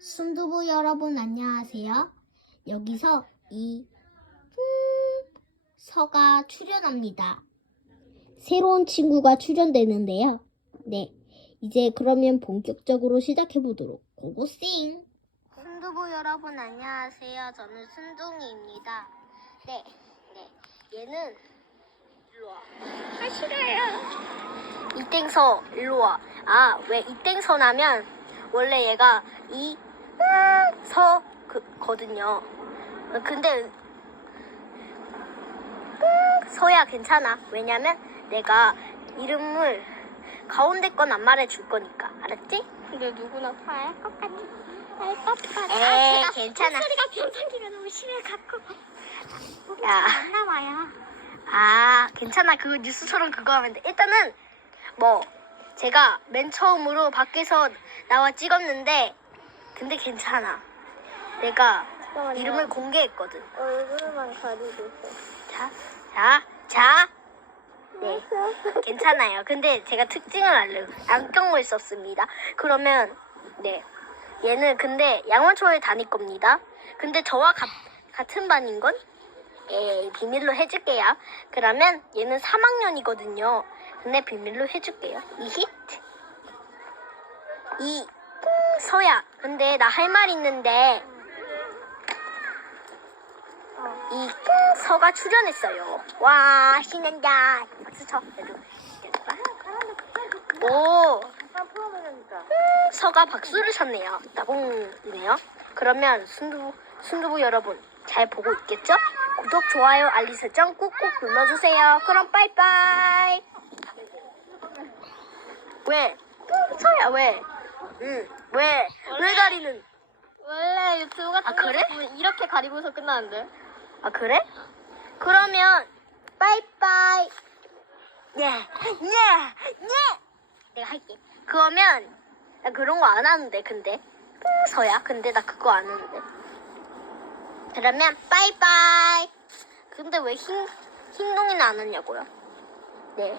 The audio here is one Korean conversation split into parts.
순두부 여러분 안녕하세요. 여기서 이 음, 서가 출연합니다. 새로운 친구가 출연되는데요. 네, 이제 그러면 본격적으로 시작해 보도록 고고싱. 순두부 여러분 안녕하세요. 저는 순둥이입니다. 네, 네, 얘는 일로 와. 아 싫어요. 이땡서 일로 와. 아 왜 이땡서 나면 원래 얘가 이 서 거든요. 근데 서야 괜찮아. 왜냐면 내가 이름을 가운데 건 안 말해줄 거니까. 알았지? 근데 누구나 다할것 같아. 할것 같아. 에이, 제가 괜찮아. 목소리가 변성기가 너무 심해 갖고. 목이 야. 나와요. 아, 괜찮아. 그거 뉴스처럼 그거 하면 돼. 일단은 뭐 제가 맨 처음으로 밖에서 나와 찍었는데 근데 괜찮아. 내가 잠깐만요. 이름을 공개했거든. 얼굴만 가리고 있어. 자, 자, 자. 네. 괜찮아요. 근데 제가 특징을 알려 안경을 썼습니다. 그러면 네 얘는 근데 양원초에 다닐 겁니다. 근데 저와 가- 같은 반인 건 에이, 비밀로 해줄게요. 그러면 얘는 3학년이거든요. 근데 비밀로 해줄게요. 이 히트 이 음, 서야. 근데 나 할 말 있는데 이 음, 서가 출연했어요. 와 신난다. 박수 쳐. 오 풀어보려니까. 서가 박수를 쳤네요. 따봉이네요. 그러면 순두부 순두부 여러분 잘 보고 있겠죠? 구독 좋아요 알림 설정 꾹꾹 눌러주세요. 그럼 빠이빠이. 왜? 서야 왜? 응 왜? 왜 가리는? 원래 유튜브 같은 아, 그래? 거 보면 이렇게 가리고서 끝나는데. 아 그래? 그러면 빠이빠이. 예, 예, 예. 내가 할게. 그러면 나 그런 거 안 하는데 근데 음, 서야. 근데 나 그거 안 하는데. 그러면 빠이빠이. 근데 왜 흰 흰동이는 안 왔냐고요? 네.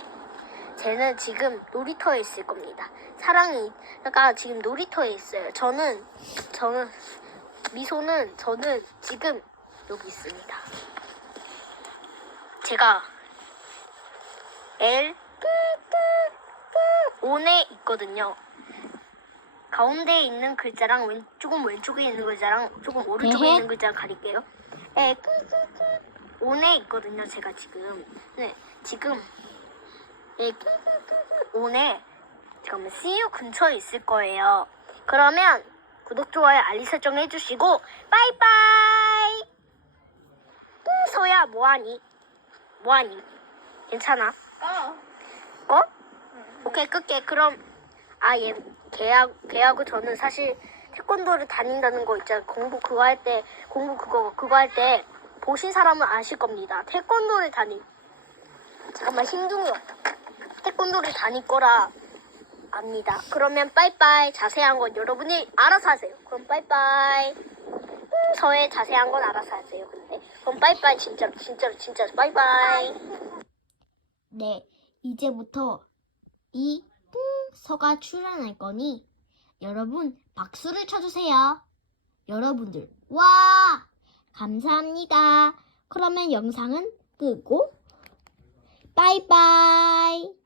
쟤는 지금 놀이터에 있을 겁니다. 사랑이 가 지금 놀이터에 있어요. 저는 저는 미소는 저는 지금 여기 있습니다. 제가 L 온에 있거든요. 가운데에 있는 글자랑 왼, 조금 왼쪽에 있는 글자랑 조금 오른쪽에. 있는 글자를 가릴게요. 에 온에 있거든요. 제가 지금 네 지금 에 온에 잠깐만 CU 근처에 있을 거예요. 그러면 구독 좋아요 알림 설정 해주시고 빠이빠이. 음, 서야 뭐하니? 뭐하니? 괜찮아? 어. 어? 오케이 끌게. 그럼 아얘 걔하고 걔하고 저는 사실 태권도를 다닌다는 거 있잖아. 공부 그거 할 때 공부 그거 그거 할 때 보신 사람은 아실 겁니다. 태권도를 다니. 잠깐만 힘둥이 태 권도를 다닐 거라 압니다. 그러면 빠이빠이 자세한 건 여러분이 알아서 하세요. 그럼 빠이빠이. 음, 저의 자세한 건 알아서 하세요. 근데 그럼 빠이빠이 진짜로 진짜로 진짜로 빠이빠이. 네, 이제부터 이 음, 서가 출연할 거니 여러분 박수를 쳐주세요. 여러분들 와 감사합니다. 그러면 영상은 끄고 빠이빠이.